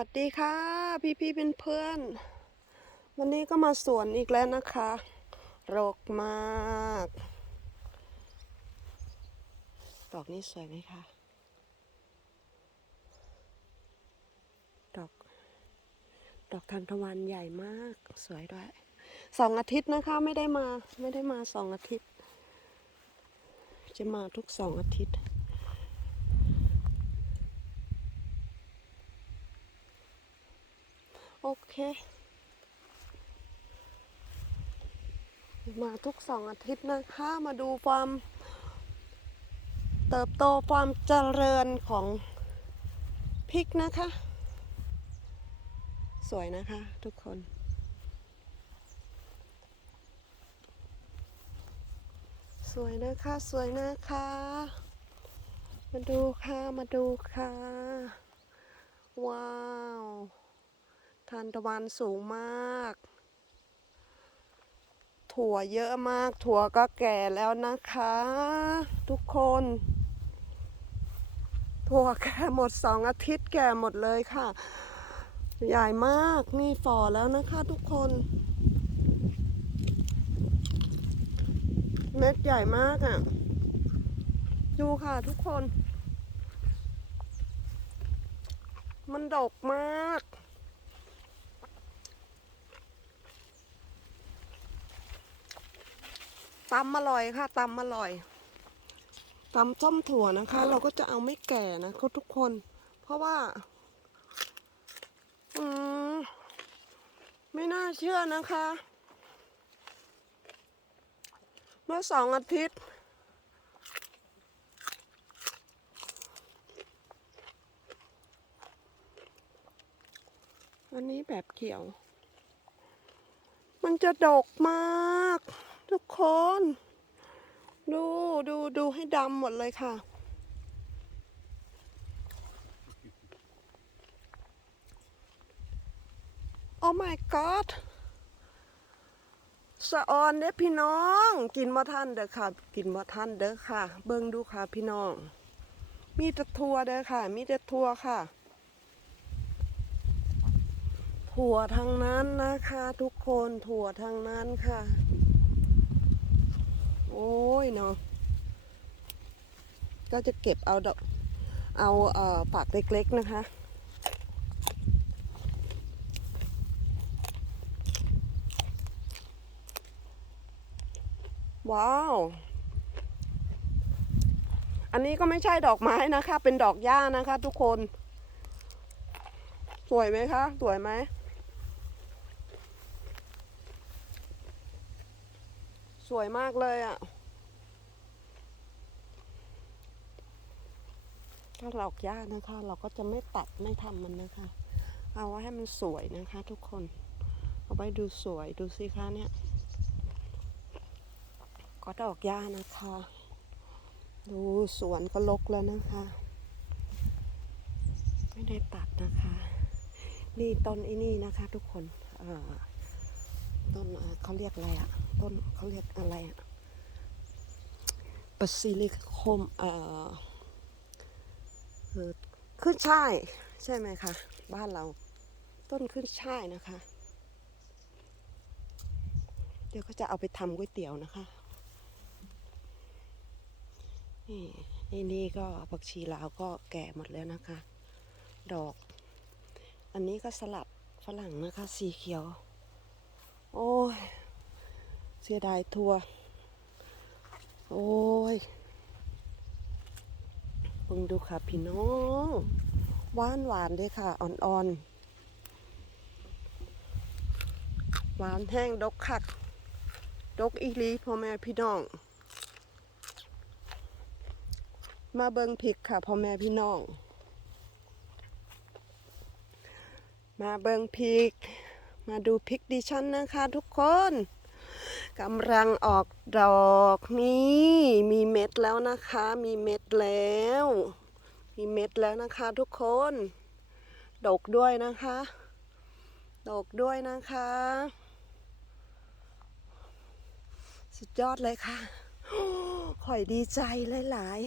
สวัสดีค่ะ พี่พี่เป็นเพื่อน วันนี้ก็มาสวนอีกแล้วนะคะรกมาก ดอกนี้สวยไหมคะดอกดอกทานตะวันใหญ่มากสวยด้วยสองอาทิตย์นะคะไม่ได้มาไม่ได้มาสองอาทิตย์ จะมาทุกสองอาทิตย์ โอเค มาทุกสองอาทิตย์นะคะ มาดูความเติบโตความเจริญของพริกนะคะ สวยนะคะทุกคนสวยนะคะ สวยนะคะ มาดูค่ะ มาดูค่ะ ว้าว ทานตะวันสูงมาก ถั่วเยอะมาก ถั่วก็แก่แล้วนะคะ ทุกคน ถั่วแก่หมดสองอาทิตย์แก่หมดเลยค่ะ ใหญ่มากนี่ฝ่อแล้วนะคะทุกคน เม็ดใหญ่มากอะ่ะ ดูค่ะทุกคน มันดกมาก ตำอร่อยค่ะตำอร่อยตำส้มถั่วนะคะ เราก็จะเอาไม่แก่นะทุกคน เพราะว่า อืมไม่น่าเชื่อนะคะ เมื่อสองอาทิตย์อันนี้แบบเขียว มันจะดกมาก ทุกคน ดูดูดูให้ดำหมดเลยค่ะ โอ้ my god สะออนเด้พี่น้อง กินมาท่านเด้อค่ะ กินมาท่านเด้อค่ะ เบิ่งดูค่ะพี่น้อง มีแต่ทัวเด้อค่ะ มีแต่ทัวค่ะถั่วทางนั้นนะคะ ทุกคนถั่วทางนั้นค่ะ อ้ยเนาะก็จะเก็บเอาดอกเอาเอ่อฝักเล็กๆนะคะ ว้าว อันนี้ก็ไม่ใช่ดอกไม้นะคะ เป็นดอกหญ้านะคะทุกคน สวยไหมคะ สวยไหม สวยมากเลยอะ่ะถ้าดอกหญ้านะคะ เราก็จะไม่ตัดไม่ทำมันนะคะ เอาไว้ให้มันสวยนะคะ ทุกคน เอาไว้ดูสวยดูสิคะเนี่ย ก็ดอกหญ้านะคะ ดูสวนก็ลกแล้วนะคะ ไม่ได้ตัดนะคะ นี่ต้นไอ้นี่นะคะ ทุกคนเอ่อ ต้นเขาเรียกอะไรอะต้นเขาเรียกอะไรอะปซิลิคมเออเอ่อขึ้นช่ายใช่ไหมคะบ้านเราต้นขึ้นช่ายนะคะ เดี๋ยวก็จะเอาไปทำก๋วยเตี๋ยวนะคะนี่นี่นี่ก็ผักชีลาวก็แก่หมดแล้วนะคะ ดอก อันนี้ก็สลัดฝรั่งนะคะ สีเขียว โอ้ย เสียดายทัวโอ้ยเพิ่งดูค่ะพี่น้องหวานหวานเลยค่ะ อ่อนๆ หวานแห้งดกคัก ดกอีลีพ่อแม่พี่น้อง มาเบิงพริกค่ะพ่อแม่พี่น้อง มาเบิงพริก มาดูพริกดิฉันนะคะทุกคนกำลังออกดอกนี่มีเม็ดแล้วนะคะ มีเม็ดแล้ว มีเม็ดแล้วนะคะทุกคน ดกด้วยนะคะ ดกด้วยนะคะ สุดยอดเลยค่ะข่อยดีใจหลาย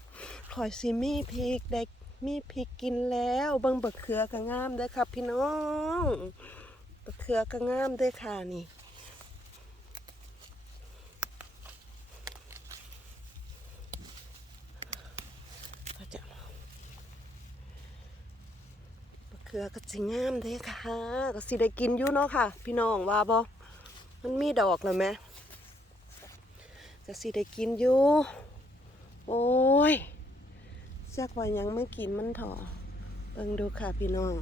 ๆข่อยซิมี่พริกได้มีพริกกินแล้ว เบิ่งบักเขือก็งามเด้อครับพี่น้อง บักเขือก็งามด้อค่ะนี่ก็จะเขือก็สิงามเด้อค่ะก็สิได้กินอยู่เนาะค่ะ พี่น้องว่าบ่มันมีดอกแล้วไหมก็สิได้กินอยู่โอ้ยจักว่ายังไม่กินมันถอเบิ่งดูค่ะพี่น้อง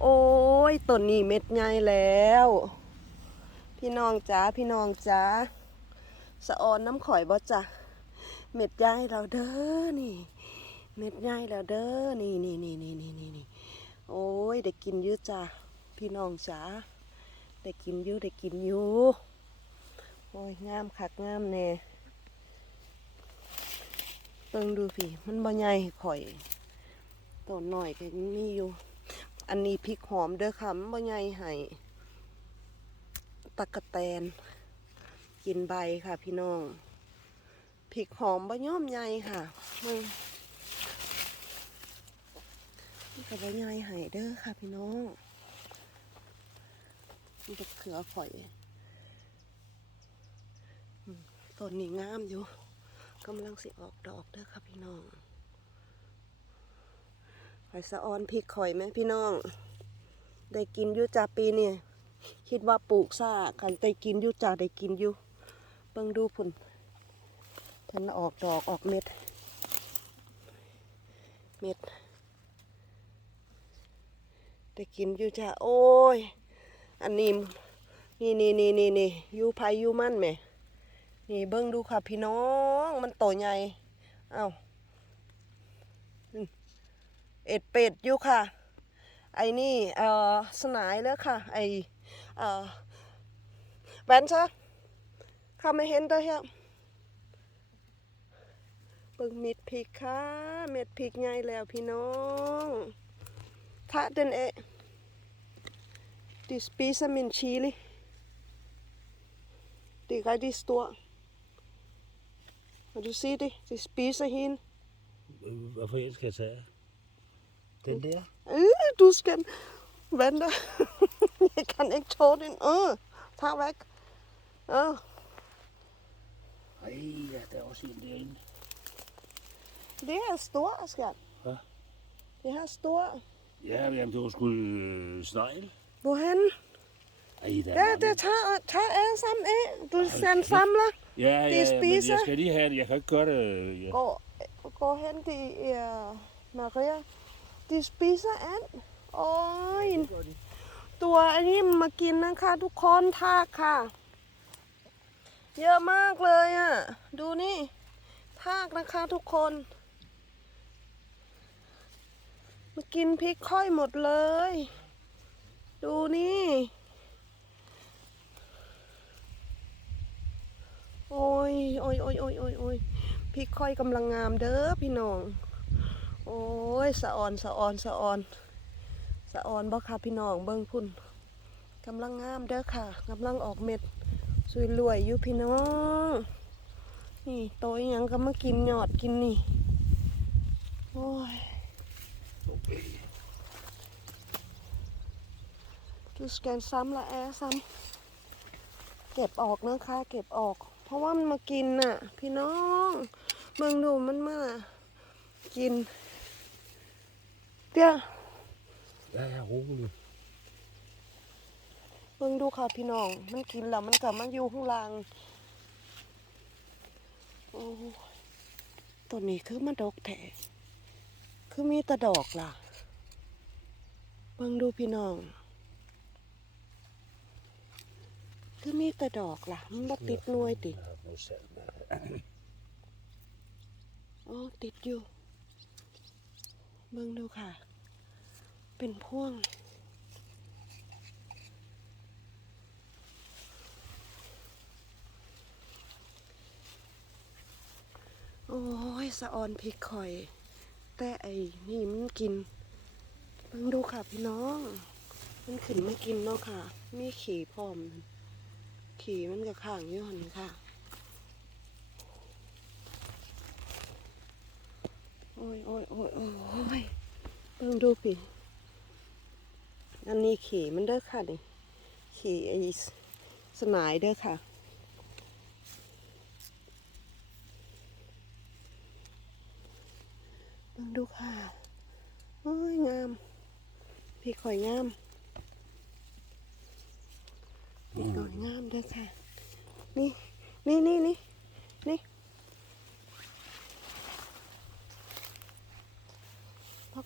โอ้ยต้นนี้เม็ดใหญ่แล้ว พี่น้องจ๋าพี่น้องจ๋าสะออนน้ำข่อยบ่จ้ะเม็ดใหญ่แล้วเด้อนี่ เม็ดใหญ่แล้วเด้อนี่นี่นี่นี่นี่นี่นี่โอ้ยได้กินยู่จ้ะพี่น้องจ๋าได้กินยู่ได้กินอยู่โอ้ยงามคักงามแน่เบิ่งดูพี่มันบ่ใหญ่ข่อยต้นหน่อยก็ยังมีอยู่ อันนี้พริกหอมเด้อค่ะบ่ใหญ่ให้ตะกะแตน กินใบค่ะพี่น้องพริกหอมบ่ย่อมใหญ่ค่ะมึงนี่ก็บ่ใหญ่ให้เด้อค่ะพี่น้องมันจะเขือข่อยต้นนี้งามอยู่กำลังสิออกดอกเด้อค่ะพี่น้อง ข่อยสะออนพริกข่อยไหมพี่น้อง ได้กินอยู่จ่าปีนี่คิดว่าปลูกซ่ากันได้กินอยู่จ่าได้กินอยู่เบิ่งดูผุนเพิ่นออกดอกออกเม็ด เม็ดได้กินอยู่จ้าโอ้ย อันนี้นี่นี่นี่นี่นี่ยูไพายูมั่นแหมนี่เบิ้งดูค่ะพี่น้อง มันโตใหญ่ เอ้า เอ็ดเป็ดอยู่ค่ะ ไอ้นี่เอ่อสนายแล้วค่ะ ไอเอ่อแวนซะข้าไม่เห็นตัวเฮียเบิ่งเม็ดพริกค่ะ เม็ดพริกใหญ่แล้วพี่น้องถ้าเดนเอ Die spiser min chili. Det er rigtig stor. Kan du se det? De spiser hende. Hvorfor jeg skal tage den der? Øh, du skal vente. Jeg kan ikke tåle den. Øh, tag væk. Øh, Ej, ja, der er også en derinde. det er stor, skat. Hvad? Det er stor. Ja, men det var sgu øh, snegl. Hvorhen? Ej, der er Ja, mange. det tager, tager alle sammen af. Du skal samle. Ja, ja, de ja, men spiser. jeg skal lige have det. Jeg kan ikke gøre det. Ja. Gå, gå hen til uh, Maria. De spiser and. โอ้ย ตัวอันนี้มันมากินนะคะ ทุกคนทากค่ะ เยอะมากเลยอะ ดูนี่ ทากนะคะทุกคน มากินพริกค่อยหมดเลย ดูนี่ โอ้ยโอ้ยโอ้ยโอ้ยโอ้ยโอ้ยพริกค่อยกำลังงามเด้อพี่น้อง โอ้ยสะออนสะออนสะออนสะออนบ่ค่ะพี่น้องเบิ่งพุ่นกำลังงามเด้อค่ะกำลังออกเม็ดสวยรวยอยู่พี่น้องนี่โตอีหยังก็มากินหยอดกินนี่โอ้ยดูสแกนซ้ำละแอซ้ำเก็บออกนะคะ เก็บออก เพราะว่ามันมากินน่ะ พี่น้องเบิ่งดูมันมากิน เดี๋ยว Ja, ja, rolig. เบิ่งดูค่ะพี่น้อง มันกินแล้วมันกลับมาอยู่ข้างล่างโอ้ยตัวนี้คือมันดอกแท้คือมีแต่ดอกล่ะ เบิ่งดูพี่น้อง คือมีแต่ดอกล่ะ มันบ่ติดหน่วยติ Jeg har noget salt med. อ๋อติดอยู่ เบิ่งดูค่ะ เป็นพ่วง โอ้ย สะออนพริกข่อย แต่ไอ้นี่มันกิน เบิ่งดูค่ะพี่น้อง มันขึ้นมากินเนาะค่ะ มีขี่พร้อม ขี่มันก็ข้างอยู่หันค่ะ โอ้ยโอ้ยโอ้ยโอ้ยเบิ่งดูพี่อันนี้ขี่มันเด้อค่ะนี่ขี่ไอ้สนายเด้อค่ะ เบิ่งดูค่ะ โอ้ยงาม พี่ข่อยงาม พี่ข่อยงามเด้อค่ะ นี่ นี่นี่นี่นี่พั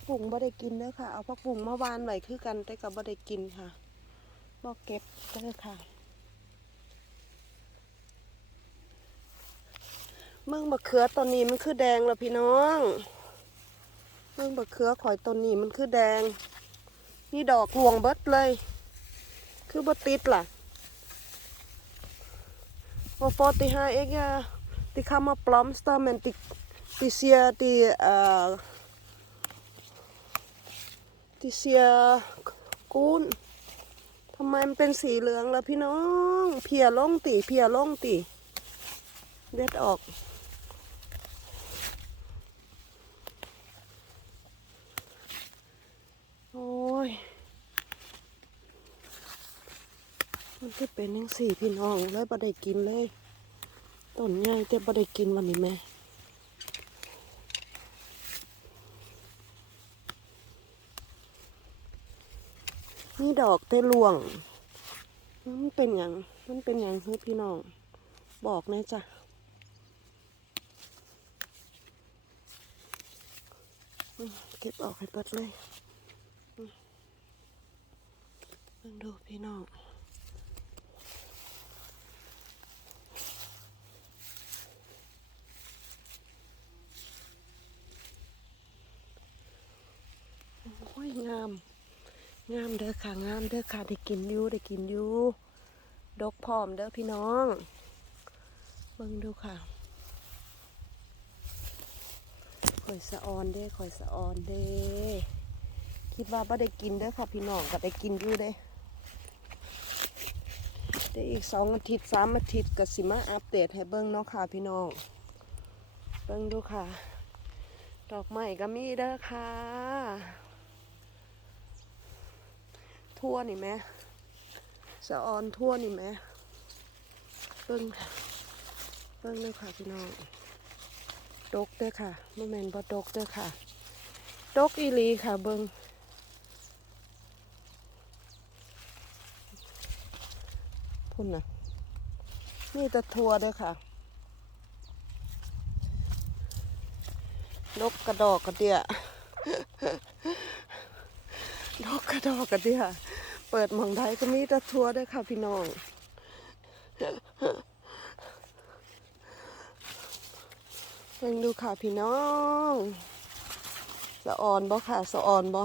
กินเด้อค่ะ เอาพักบุ้งมาวานไว้คือกันแต่กับบ่ได้กินค่ะบ่เก็บเด้อค่ะ เมืองบะเขือตอนนี้มันคือแดงแล้วพี่น้อง เมืองบะเขือข่อยตอนนี้มันคือแดง นี่ดอกหลวงเบิดเลย คือบ่ติดล่ะ Och för att det här är det kommer blomster men det, det ser det uh, det ser กูนทำไมมันเป็นสีเหลืองล่ะพี่น้อง เพียล่องติเพียล่องติเลือดออกโอ้ยมันก็เป็นยังสี่พี่น้องเลยบ่ได้กินเลยต้นใหญ่แต่บ่ได้กินวันนี้แม่ นี่ดอกเต่หลวง มันเป็นอย่างมันเป็นอย่างเฮ้ยพี่น้อง บอกนะจ้ะเก็บออกให้เปิดเลยอืมเบิ่งดูพี่น้อง โอ้ยงาม งามเด้อค่ะงามเด้อค่ะได้กินอยู่ได้กินอยู่ดกพร้อมเด้อพี่น้องเบิ่งดูค่ะข่อยสะออนเด้ข่อยสะออนเด้คิดว่าบ่ได้กินเด้อค่ะพี่น้องก็ได้กินอยู่เด้ได้อีกสองอาทิตย์สามอาทิตย์ก็สิมาอัปเดตให้เบิ่งเนาะค่ะพี่น้องเบิ่งดูค่ะ ดอกไม้ก็มีเด้อค่ะ ทั่วนี่แม่สะออนทั่วนี่แม่เบิ่งเบิ่งเลยค่ะพี่น้องดกเด้อค่ะไม่แมนบ่ดกเด้อค่ะ ดกอีลีค่ะเบิ่งพุ่นน่ะนี่แตะทัวเด้อค่ะนกกระดอกกระเดียนกกระดอกกระเดีย เปิดมองไดก็มีแต่ทัวร์ด้วยค่ะพี่น้อง เพิ่งดูค่ะพี่น้องสะออนบ่ค่ะสะออนบ่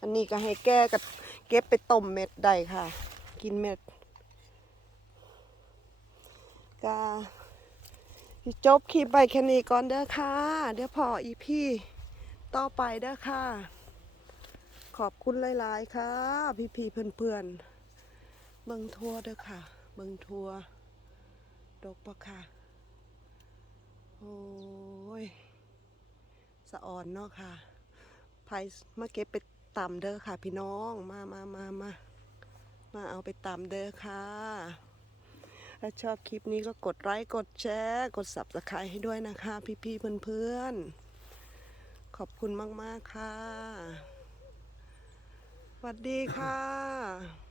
อันนี้ก็ให้แก้กับเก็บไปต้มเม็ดได้ค่ะ กินเม็ดก็จบคลิปไปแค่นี้ก่อนเด้อค่ะ เดี๋ยวพออีพี่ต่อไปเด้อค่ะ ขอบคุณหลาย ๆ ค่ะ พี่ๆเพื่อนๆเบิงทัวร์เด้อค่ะ เบิงทัวร์ดกปะค่ะ โอ้ยสะอ่อนเนาะค่ะไพมาเก็บไปตำเด้อค่ะ พี่น้องมามามามามาเอาไปตำเด้อค่ะ ถ้าชอบคลิปนี้ก็กดไลค์กดแชร์ กด subscribe ให้ด้วยนะคะ พี่ๆเพื่อนๆขอบคุณมาก ๆ ค่ะ สวัสดีค่ะ